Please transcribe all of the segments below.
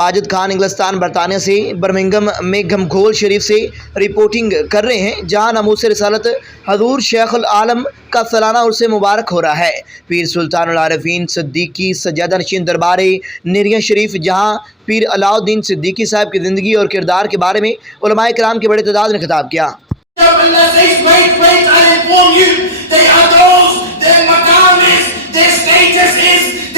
ماجد خان انگلستان برطانیہ سے برمنگم میں گھمگھول شریف سے رپورٹنگ کر رہے ہیں، جہاں ناموس رسالت حضور شیخ العالم کا سالانہ عرس مبارک ہو رہا ہے۔ پیر سلطان العارفین صدیقی سجادہ نشین دربار نیریاں شریف، جہاں پیر علاء الدین صدیقی صاحب کی زندگی اور کردار کے بارے میں علماء کرام کی بڑی تعداد نے خطاب کیا۔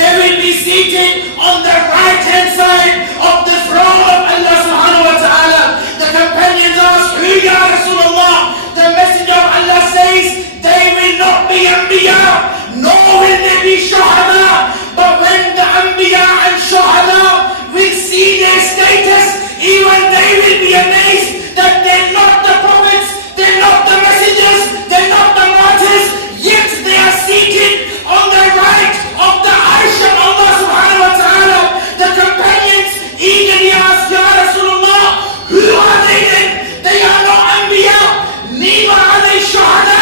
They will be seated on the right hand side of the throne of Allah subhanahu wa ta'ala. The companions asked, who ya Rasulullah? The messenger of Allah says, they will not be Anbiya, nor will they be Shuhada. But when the Anbiya and Shuhada will see their status, even they will be amazed that they're not the prophets, they're not the messengers, they're not the martyrs, yet they are seated on the right of the Arsh of Allah subhanahu wa ta'ala. The companions eagerly asked, Ya Rasulullah, who are they then? They are not Anbiya, neither are they Shuhada,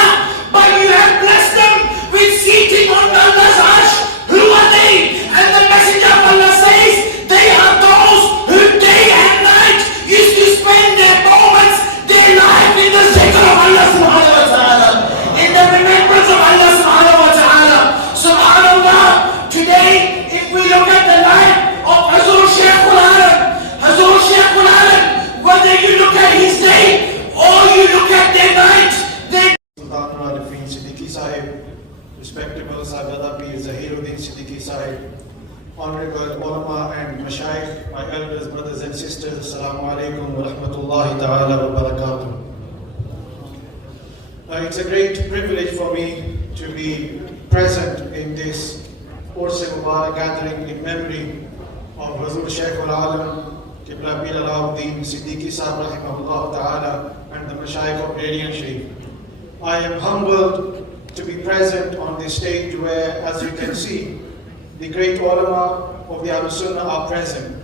but you have blessed them with seating on Allah's Arsh. Who are they? And the Messenger of Allah says, they are those who day and night used to spend their moments, their life in the zikr of Allah subhanahu wa ta'ala, in the remembrance of Allah subhanahu wa ta'ala. Subhanallah, today if we look at the life of Hazur Shaykh al-Alam, Hazur Shaykh al-Alam, whether you look at his day or you look at their night, Sultan al-Arifin Siddiqui Sahib, respectable Sajada Pir Zahiruddin Siddiqui Sahib, honorable ulama and mashayikh, my elders, brothers and sisters, assalamu alaikum wa rahmatullahi ta'ala wa barakatuh. It's a great privilege for me to be present in this Urse Mubarak gathering in memory of Hazur Shaykh al-Alam, Qibla Pir Alaa Uddin Siddiqui Sahib rahimahullah ta'ala, and the mashayikh of Radiant Sharif. I am humbled to be present on this stage where, as you can see, the great ulama of the Ahlus Sunnah are present.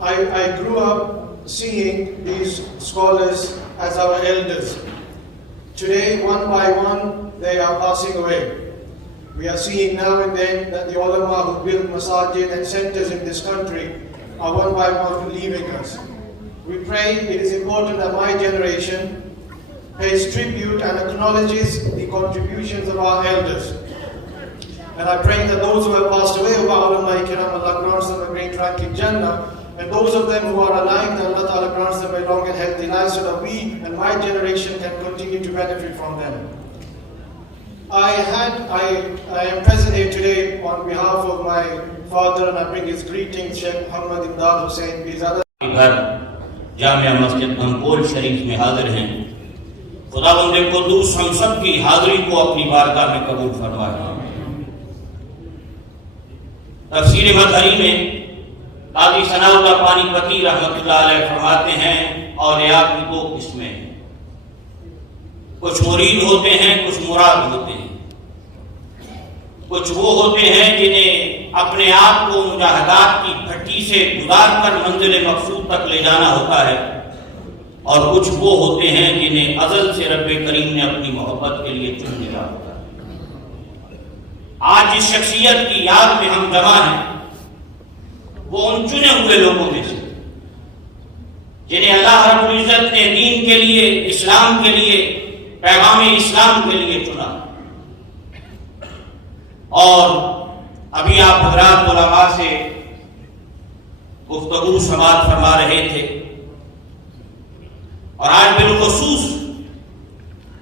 I grew up seeing these scholars as our elders. Today, one by one, they are passing away. We are seeing now and then that the ulama who build masajid and centers in this country are one by one leaving us. We pray it is important that my generation pays tribute and acknowledges the contributions of our elders. And I pray that those who have passed away of our ulama kiram, Allah grants them a great rank in Jannah, and those of them who are alive, that Allah Ta'ala grants them a long and healthy life so that we and my generation can continue to benefit from them. I am present here today on behalf of my father, and I bring his greetings, Sheikh Muhammad Imdad Hussain Pirzada. جامعہ مسجد گھمگھول شریف میں حاضر ہیں، خداوند قدوس ہم سب کی حاضری کو اپنی بارگاہ میں قبول فرمائے۔ تفسیر مظہری میں قاضی ثناء اللہ پانی پتی رحمۃ اللہ علیہ فرماتے ہیں اولیاء کی دو قسمیں ہیں، کچھ مرید ہوتے ہیں، کچھ مراد ہوتے ہیں۔ کچھ وہ ہوتے ہیں جنہیں اپنے آپ کو مجاہدات کی بھٹی سے گزار کر منزل مقصود تک لے جانا ہوتا ہے، اور کچھ وہ ہوتے ہیں جنہیں ازل سے رب کریم نے اپنی محبت کے لیے چن لیا ہوتا ہے۔ آج جس شخصیت کی یاد میں ہم جمع ہیں وہ ان چنے ہوئے لوگوں میں سے جنہیں اللہ رب العزت نے دین کے لیے، اسلام کے لیے، پیغام اسلام کے لیے چنا۔ اور ابھی آپ حضرات علماء سے گفتگو سماعت فرما رہے تھے، اور آج بالخصوص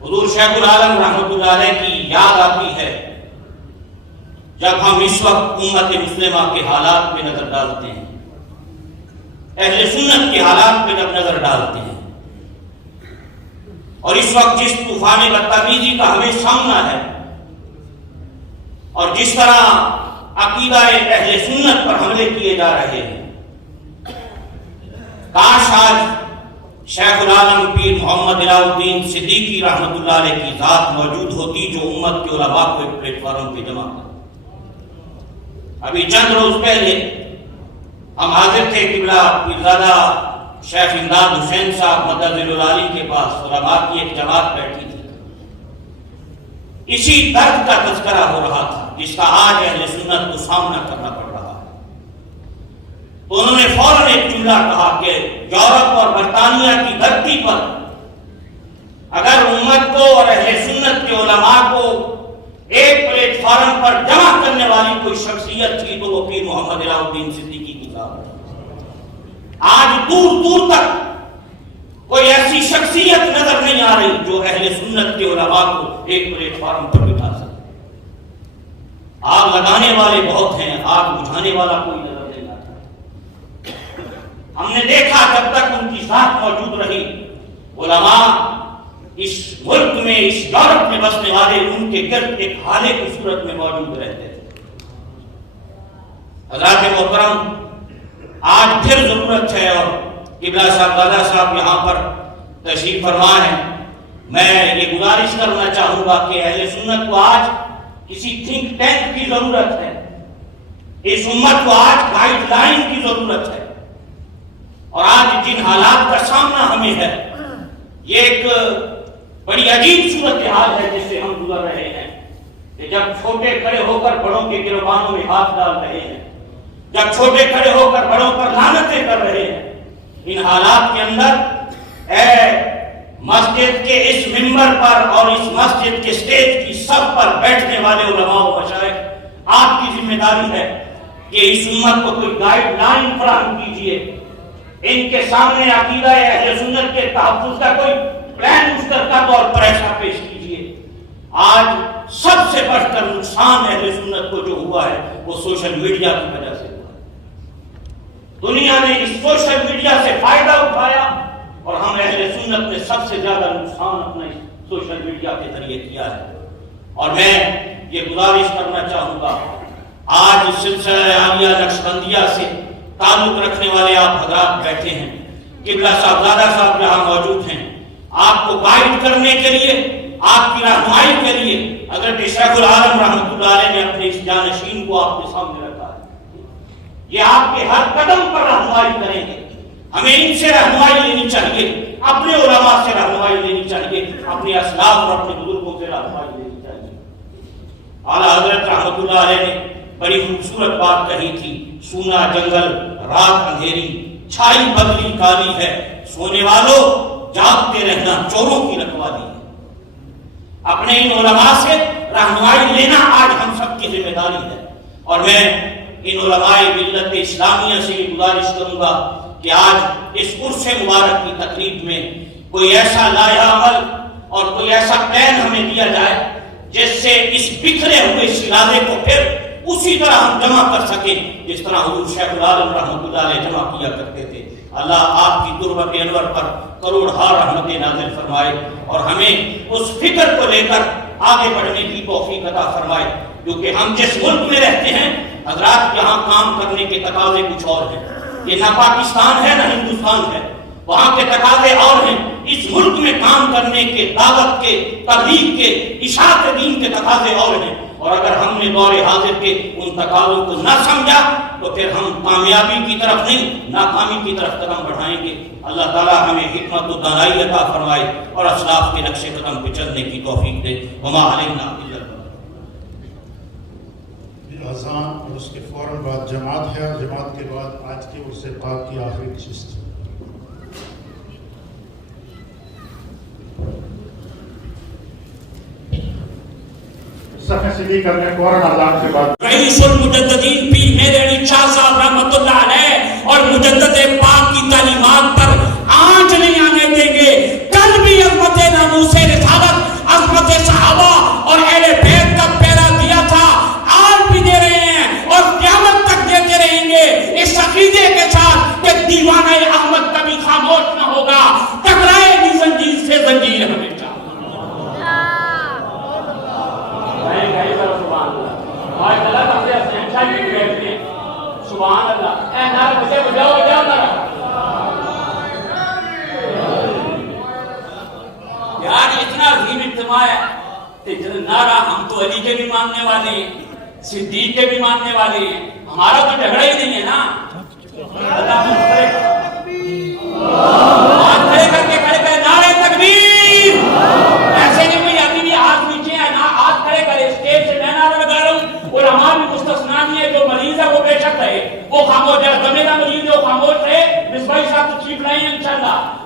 حضور شیخ العالم رحمۃ اللہ علیہ کی یاد آتی ہے جب ہم اس وقت امت مسلمہ کے حالات پہ نظر ڈالتے ہیں، اہل سنت کے حالات پہ جب نظر ڈالتے ہیں، اور اس وقت جس طوفان بدتمیزی کا ہمیں سامنا ہے، اور جس طرح عقیدہ اہل سنت پر حملے کیے جا رہے ہیں، کاش آج شیخ العالم پیر محمد علاء الدین صدیقی رحمۃ اللہ علیہ کی ذات موجود ہوتی جو امت کے علماء کو ایک پلیٹ فارم پہ جمع کر۔ ابھی چند روز پہلے ہم حاضر تھے قبلہ پیرزادہ شیخ امداد حسین صاحب مدد العالی کے پاس، علماء کی ایک جماعت بیٹھی تھی، اسی درد کا تذکرہ ہو رہا تھا جس کا آج اہل سنت کو سامنا کرنا پڑ رہا ہے۔ تو انہوں نے فوراً ایک جملہ کہا کہ یورپ اور برطانیہ کی دھرتی پر اگر امت کو اور اہل سنت کے علماء کو ایک پلیٹ فارم پر جمع کرنے والی کوئی شخصیت تھی تو وہ پیر محمد الہ الدین صدیقی کی ذات۔ آج دور دور تک کوئی ایسی شخصیت نظر نہیں آ رہی جو اہل سنت کے علماء کو ایک پلیٹ فارم پر بٹھا سکے۔ آگ لگانے والے بہت ہیں، آگ بجھانے والا کوئی نظر نہیں آتا۔ ہم نے دیکھا جب تک ان کی ذات موجود رہی، علماء اس ملک میں، اس یورپ میں بسنے والے ان کے گرد ایک حالے کی صورت میں موجود رہتے تھے۔ حضرات محترم، آج پھر ضرورت ہے، اور قبلہ صاحب دادا صاحب یہاں پر تشریف فرما ہے، میں یہ گزارش کرنا چاہوں گا کہ اہل سنت کو آج کسی تھنک ٹینک کی ضرورت ہے، اس امت کو آج گائیڈ لائن کی ضرورت ہے۔ اور آج جن حالات کا سامنا ہمیں ہے، یہ ایک بڑی عجیب صورتحال ہے جس سے ہم گزر رہے ہیں، کہ جب چھوٹے کھڑے ہو کر بڑوں کے گریبانوں میں ہاتھ ڈال رہے ہیں، جب چھوٹے کھڑے ہو کر بڑوں پر لعنتیں کر رہے ہیں، ان حالات کے اندر اے مسجد کے اس ممبر پر اور اس مسجد کے سٹیج کی سب پر بیٹھنے والے علماء و مشائخ، آپ کی ذمہ داری ہے کہ اس امت کو کوئی گائیڈ لائن فراہم کیجیے، ان کے سامنے عقیدہ اہل سنت کے تحفظ کا کوئی پلان مشترکہ طور پر ایسا پیش کیجیے۔ آج سب سے بڑھ کر نقصان اہل سنت کو جو ہوا ہے وہ سوشل میڈیا کی وجہ سے ہوا ہے۔ دنیا نے اس سوشل میڈیا سے فائدہ اٹھایا، اور ہم اہل سنت نے سب سے زیادہ نقصان اپنا اس سوشل میڈیا کے ذریعے کیا ہے۔ اور میں یہ گزارش کرنا چاہوں گا، آج سلسلہ عالیہ نقشبندیہ سے تعلق رکھنے والے آپ حضرات بیٹھے ہیں، قبلہ صاحبزادہ صاحب یہاں موجود ہیں، آپ کو گائیڈ کرنے کے لیے، آپ کی رہنمائی کے لیے حضرت شیخ العالم رحمۃ اللہ علیہ نے اپنے اس جانشین کو آپ کے سامنے رکھا ہے۔ یہ آپ کے ہر قدم پر رہنمائی کریں گے، ہمیں ان سے رہنمائی لینی چاہیے، اپنے علماء سے رہنمائی لینی چاہیے، اپنے اسلاف اور اپنے بزرگوں سے رہنمائی لینی چاہیے۔ اعلیٰ حضرت رحمۃ اللہ علیہ نے بڑی خوبصورت بات کہی تھی، سونا جنگل رات اندھیری، چھائی بدلی کالی ہے، سونے والوں جاگتے رہنا چوروں کی رکھوالی ہے۔ اپنے ان علماء سے رہنمائی لینا آج ہم سب کی ذمہ داری ہے، اور میں ان علماء ملت اسلامیہ سے یہ گزارش کروں گا کہ آج اس عرس مبارک کی تقریب میں کوئی ایسا لائحہ عمل اور کوئی ایسا پلان ہمیں دیا جائے جس سے اس بکھرے ہوئے شیرازے کو پھر اسی طرح ہم جمع کر سکیں جس طرح حضور شیخ العالم رحمۃ اللہ علیہ جمع کیا کرتے تھے۔ اللہ آپ کی تربت انور پر کروڑ ہار رحمتیں نازل فرمائے، اور ہمیں اس فکر کو لے کر آگے بڑھنے کی توفیق عطا فرمائے، کیونکہ ہم جس ملک میں رہتے ہیں حضرات، یہاں کام کرنے کے تقاضے کچھ اور ہیں۔ یہ نہ پاکستان ہے نہ ہندوستان ہے، وہاں کے تقاضے اور ہیں۔ اس ملک میں کام کرنے کے، دعوت کے، تبلیغ کے، اشاعت دین کے تقاضے اور ہیں، اور اگر ہم نے دور حاضر کے ان تقاضوں کو نہ سمجھا تو پھر ہم کامیابی کی طرف نہیں ناکامی کی طرف قدم بڑھائیں گے۔ اللہ تعالیٰ ہمیں حکمت و دانائی عطا فرمائے اور اسلاف کے نقش قدم پہ چلنے کی توفیق دے۔ وما علینا الا البلاغ۔ اذان اور اس کے فوراً بعد جماعت ہے، اور جماعت کے بعد آج کے عرس پاک کی آخری نشست۔ صفحے سیدھی کرنے فوراً اذان کے بعد رئیس المجددین پیر میرے علی شاہ صاحب رحمۃ اللہ علیہ اور مجدد پاک کی تعلیمات پر آنچ نہیں آنے دیں گے۔ کل بھی عظمت ناموس رسالت، عظمت صحابہ اور اہل بیت کا پیرا دیا تھا، آج بھی دے رہے ہیں اور قیامت تک دیتے رہیں گے، اس عقیدے کے ساتھ کہ دیوانہ احمد کبھی خاموش نہ ہوگا، ٹکرائے گی زنجیر سے زنجیر ہمیشہ۔ سبحان اللہ، اے نعرہ بجے بجاؤ بجاؤ نعرہ۔ یار اتنا عظیم اجتماع ہے کہ نعرہ، ہم تو علی کے بھی ماننے والے ہیں، صدیق کے بھی ماننے والے ہیں، ہمارا تو جھگڑا ہی نہیں ہے نا۔ ہاتھ کھڑے کر کے کھڑے کرے نعرہ تکبیر، ایسے نہیں کوئی ابھی بھی ہاتھ نیچے ہے نا، ہاتھ کھڑے کرے۔ اسٹیج سے میں نعرہ لگا رہا ہوں، علماء بھی مستثنا نہیں ہے، جو مریض ہے وہ بے شک ہے، وہ خاموش ہے، زمینہ مریض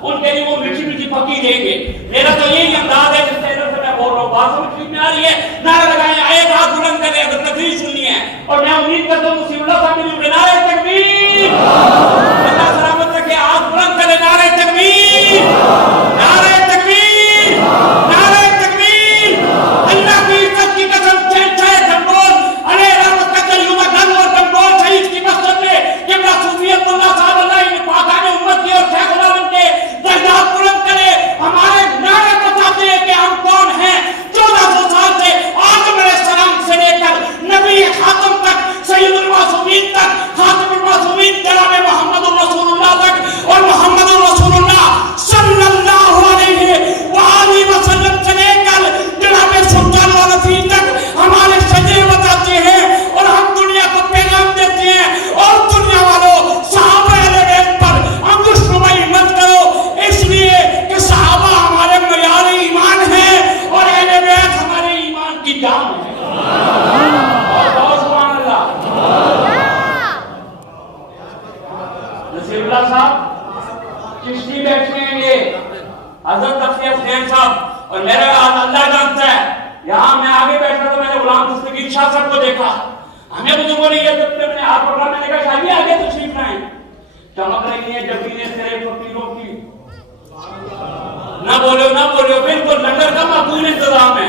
ان کے لیے وہ میٹھی میٹھی پکی دیں گے. میرا تو یہی انداز ہے جس طرح سے میں بول رہا ہوں. بات سمجھ میں آ رہی ہے؟ نعرہ لگائیں, ایک ہاتھ بلند کریں اگر تقریر سننی ہے. اور میں امید کرتا ہوں نصیر اللہ صاحب کے نعرہ تکبیر, اللہ سلامت رکھے, ہاتھ بلند کریں, نعرہ تکبیر, نعرہ تکبیر, نعرہ تکبیر. اللہ کی عزت کی قسم, چاہے گھنٹول ارے رحمت کا کلیوم گھر اور گھنٹول شہید کی مسجد میں قبلہ صوفیت اللہ صاحب اللہ پاکان امت کی اور شیخ العالم کے درجات بلند کرے. ہمارے نعرے بتاتے ہیں کہ ہم کون ہیں. 1400 سال سے آدم علیہ السلام سے لے کر نبی خاتم تک, سید المعصومین تک, خاتم المعصومین جناب محمد رسول اللہ تک, اور محمد رسول اللہ صلی اللہ علیہ وآلہ وسلم سے لے کر جناب سلطان العارفین تک ہمارے شجرے بتاتے ہیں اور ہم دنیا کو پیغام دیتے ہیں. اور دنیا والوں صحابہ اہل بیت پر انگشت نمائی مت کرو, اس لیے کہ صحابہ ہمارے معیار ایمان ہیں اور اہل بیت ہمارے ایمان کی جان ہے. سبحان اللہ. نصیر اللہ صاحب چشتی بیٹھے ہیں, یہ حضرت تقی حسین صاحب, اور میرا اللہ جانتا ہے یہاں میں آگے بیٹھا تو میں نے غلام دستگیر شاہ صاحب کو دیکھا. ہمیں بزرگوں نے یہ دیکھتے میں نے ہاتھ پکڑا, میں نے کہا شاہی آگے تشریف لائیں. چمک رہی ہیں جبینیں تیرے فقیروں کی. نہ بولو بالکل لنگر کا معقول انتظام ہے.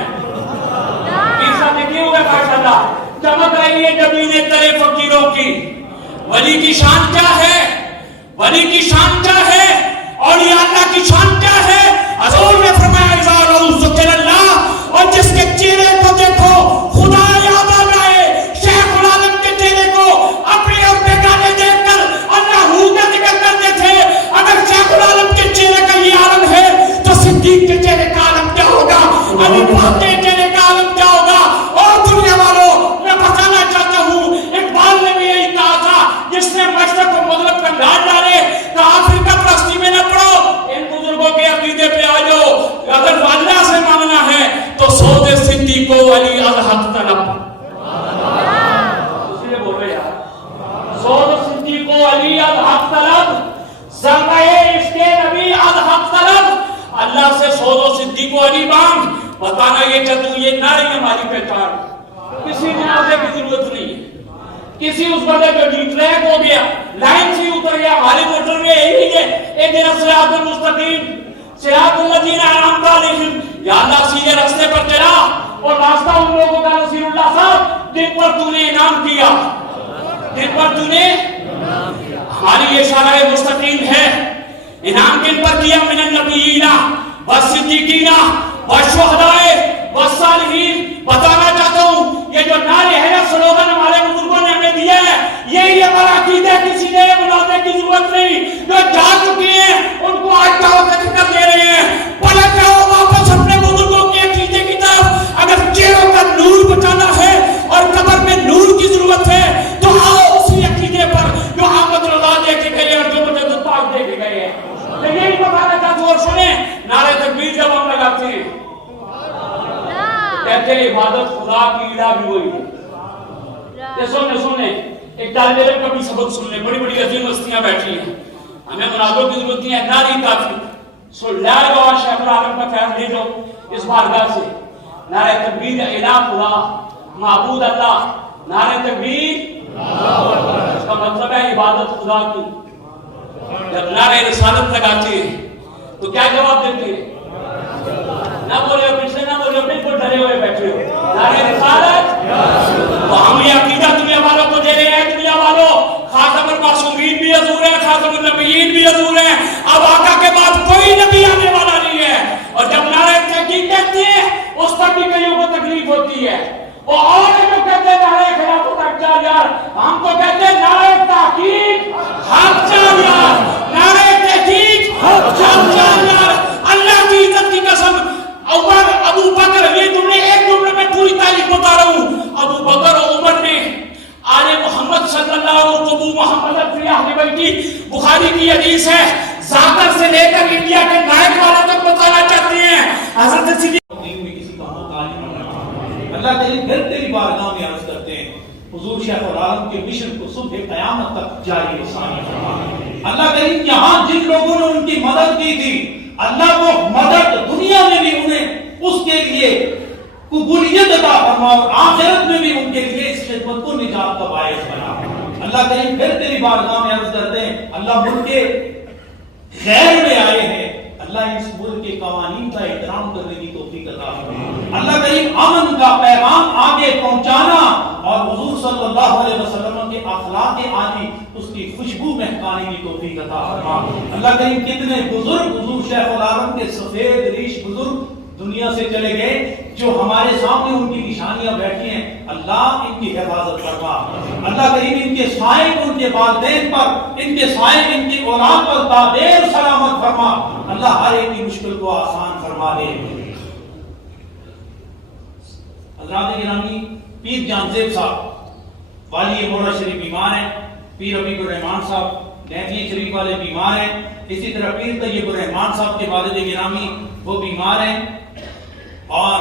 پیسہ لکھے ہوئے ماشاءاللہ. چمک رہی ہے جبینیں تیرے فقیروں کی. ولی کی شان کیا ہے, ولی کی شان کیا ہے, اولیاء اللہ کی شان کیا ہے. حضور نے فرمایا اذا رأوا ذکر اللہ, اور جس کے چہرے کو دیکھو خدا یاد آ جائے. شیخ العالم کے چہرے کو اپنے اور بیگانے دیکھ کر اللہ ہو کا ذکر کرتے تھے. اگر شیخ العالم کے چہرے کا یہ عالم ہے تو صدیق کے چہرے کا عالم کیا ہوگا, علی پاک کے چہرے کا عالم کیا ہوگا. اور دنیا والوں میں بتانا چاہتا ہوں, اقبال نے بھی یہی کہا تھا, جس نے مشرق کو مغرب کا گھاٹ ڈالے, کہا فرقہ پرستی میں نہ پڑو, ان بزرگوں کے عقیدے پہ آ جاؤ. اگر اللہ سے ماننا ہے تو سود صدیق و علی الحق طلب. اس لیے بول رہے یار, سود صدیق و علی الحق طلب, زرعہ عشق نبی الحق طلب. اللہ سے سود و صدیق و علی مانگ. بتانا یہ چاہتا یہ نہ رہی ہماری پہچان. کسی جنازے کی ضرورت نہیں ہے, کسی اس بڑے جو ٹریک ہو گیا, لائن سے اتر گیا, ہمارے موٹر میں یہی ہے اہدنا الصراط المستقیم صراط الذین انعمت علیہم. یا اللہ سیدھے راستے پر چلا, اور راستہ ان لوگوں کا نصیر اللہ صاحب جن پر تو نے انعام کیا, جن پر تو نے ہماری یہ شرح مستقیم ہے. انعام کن پر کیا؟ من النبیین والصدیقین والشہداء والصالحین. بتانا چاہتا ہوں یہ جو نعرے ہے نا, سلوگن ہمارے بزرگوں نے ہمیں دیا ہے, یہی ہمارا عقیدہ ہے. کسی نے بنانے کی ضرورت نہیں. جو جا چکے ہیں ان کو آج جاؤ کا ذکر دے رہے ہیں. پلٹ جاؤ واپس اپنے بزرگوں کے عقیدے کی طرف. اگر چہروں کا نور بچانا ہے اور قبر میں نور کی ضرورت ہے تو آؤ اسی عقیدے پر جو احمد رضا دے کے گئے اور جو مجدد پاک دے کے گئے ہیں. لیکن یہی بتانا چاہتا ہوں, اور سنیں نعرہ تکبیر جب ہم لگاتے ہیں کہتے ہیں عبادت خدا کی الہ بھی وہی ہے. سنیں ایک طالب علم کا بھی سبق سن لیں. بڑی بڑی عظیم ہستیاں بیٹھی ہیں, ہمیں مناظروں کی ضرورت نہیں ہے, نعرہ کافی. سن لا الہ الا شیخ العالم کا فیض لے جاؤ اس بارگاہ سے. نعرہ تکبیر الہ خدا معبود اللہ, نعرہ تکبیر اس کا مطلب ہے عبادت خدا کی. جب نعرہ رسالت لگاتے ہیں تو کیا جواب دیتے ہیں؟ نہ بولے ہو, پیچھے نہ بولے ہو, بالکل ڈرے ہوئے بیٹھے ہو. نعرہ رسالت, تو ہم یہ عقیدہ دنیا والوں کو دے رہے ہیں. دنیا والوں, خاتم المعصومین بھی حضور ہیں, خاتم النبیین بھی حضور ہیں. اب آقا کے بعد کوئی نبی آنے والا نہیں ہے. اور جب نعرہ تحقیق کہتے ہیں اس پر بھی کئیوں کو تکلیف ہوتی ہے. وہ اور جو کہتے ہیں نعرہ خلافت حق 4000, ہم کو کہتے ہیں نعرہ تحقیق حق 4000, نعرہ تحقیق حق 4000. اللہ کی عزت کی قسم, عمر ابو بکر, یہ جملے ایک جملے میں پوری تاریخ بتا رہا ہوں. ابو بکر اور عمر نے آل محمد صلی اللہ علیہ وسلم محمد فی اہل بیتی, بخاری کی حدیث ہے, زاکر سے لے کر انڈیا کے نائک والوں تک بتانا چاہتے ہیں. حضرت صدیق کسی کا محتاج بننا. اللہ تعالی پھر تیری بارگاہ میں عرض کرتے ہیں حضور شیخ العالم کے مشن کو صبح قیامت تک جاری و ساری فرما. اللہ کریم یہاں جن لوگوں نے ان کی مدد کی تھی اللہ کو مدد دنیا میں بھی انہیں اس کے لیے قبولیت عطا فرما اور آخرت میں بھی ان کے لیے اس خدمت کو نجات کا باعث بنا۔ اللہ کریم پھر تیری بارگاہ میں عرض کرتے ہیں اللہ ملک کے خیر میں آئے ہیں، اللہ اس ملک کے قوانین کا احترام کرنے کی توفیق عطا فرما۔ اللہ کریم امن کا پیغام آگے پہنچانا اور حضور صلی اللہ علیہ وسلم کے اخلاق عالی اس کی خوشبو مہکانے کی توفیق عطا فرما۔ اللہ کریم کتنے بزرگ حضور شیخ العالم کے سفید ریش بزرگ دنیا سے چلے گئے جو ہمارے سامنے ان کی نشانیاں بیٹھی ہیں، اللہ ان کی حفاظت فرما۔ اللہ کریم ان کے سائے کو ان کے والدین پر، ان کے سائے ان کی اولاد پر دادیر سلامت فرما۔ اللہ ہر ایک کی مشکل کو آسان فرما دے۔ حضرات گرامی، پیر جان زیب صاحب والی موڑا شریف بیمار ہیں، پیر حبیب الرحمان صاحب نیتی شریف والے بیمار ہیں، اسی طرح پیر طیب الرحمان صاحب کے والد گرامی وہ بیمار ہیں، اور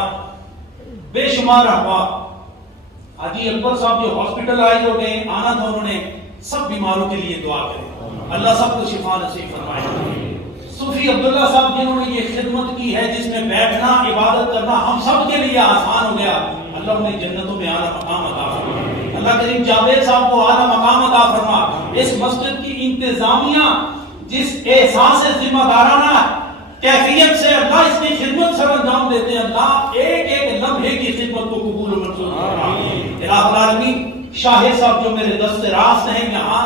بے شمار احباب حاجی اکبر صاحب جو ہاسپٹلائز ہو گئے آنا تھا، انہوں نے سب بیماروں کے لیے دعا کریں، اللہ سب کو شفا نصیب فرمائے۔ صوفی عبداللہ صاحب جنہوں نے یہ خدمت کی ہے جس میں بیٹھنا عبادت کرنا ہم سب کے لیے آسان ہو گیا، اللہ انہیں جنتوں میں اعلیٰ مقام عطا فرما۔ اللہ کریم جاوید صاحب کو اعلیٰ مقام عطا فرما۔ اس مسجد کی انتظامیہ جس احساس ذمہ دارانہ کیفیت سے اللہ اس کی خدمت سر انجام دیتے ہیں، اللہ ایک ایک لمحے کی خدمت کو قبول و منظور فرما۔ الہ العالمین شاہد صاحب جو میرے دست راست ہیں یہاں،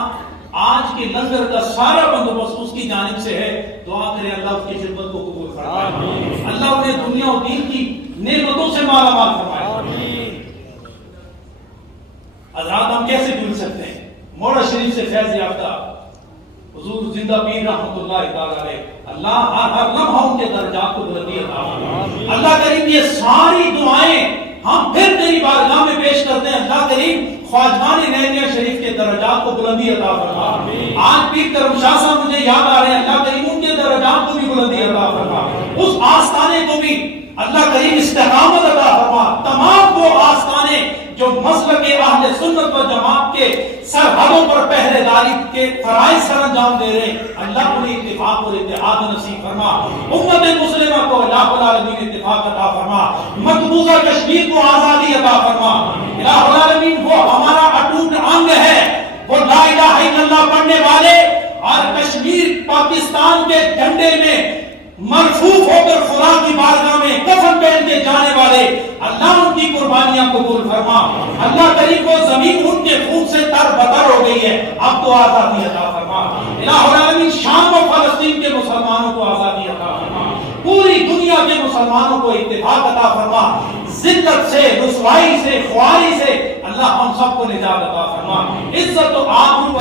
آج کے لنگر کا سارا بندوبست اس کی جانب سے ہے، دعا کریں اللہ اس کی خدمت کو قبول فرمائے، اللہ انہیں دنیا و دین کی نعمتوں سے مالا مال فرمائے۔ حضرات ہم کیسے بھول سکتے ہیں موڑا شریف سے فیض یافتہ حضور زندہ پیر رحمت اللہ تعالی علیہ، اللہ ہر لمحہ ان کے درجات کو بلندی عطا فرمائے۔ اللہ کریم یہ ساری دعائیں ہم پھر تیری بارگاہ میں پیش کرتے ہیں، اللہ کریم خواجگان نینیا شریف کے درجات کو بلندی عطا فرما۔ آج پیر کرم شاہ صاحب مجھے یاد آ رہے ہیں، اللہ کریم ان کے درجات کو بھی بلندی عطا فرما، اس آستانے کو بھی اللہ کریم استقامت عطا فرما۔ تمام وہ آستانے جو مسلک اہل سنت و جماعت کے سرحدوں پر پہرے داری کے فرائض سر انجام دے رہے، اللہ انہیں اتفاق اور اتحاد نصیب فرما۔ امت مسلمہ کو الہ العالمین اتفاق عطا فرما، مقبوضہ کشمیر کو آزادی عطا فرما۔ الہ العالمین وہ ہمارا اٹوٹ انگ ہے، وہ لا الہ الا اللہ پڑھنے والے اور کشمیر پاکستان کے جھنڈے میں مرفوع ہو کر خدا کی بارگاہ میں کفن پہن کے جانے والے، اللہ ان کی قربانیاں قبول فرما۔ اللہ کریم کو زمین ان کے خون سے تر بتر ہو گئی ہے، اب تو آزادی عطا فرما۔ الہ العالمین شام و فلسطین کے مسلمانوں کو آزادی عطا فرما، پوری دنیا کے مسلمانوں کو اتفاق عطا فرما، ذلت سے، رسوائی سے، خواری سے اللہ ہم سب کو نجات عطا فرما، عزت و آبرو